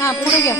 হ্যাঁ পড়ে গেল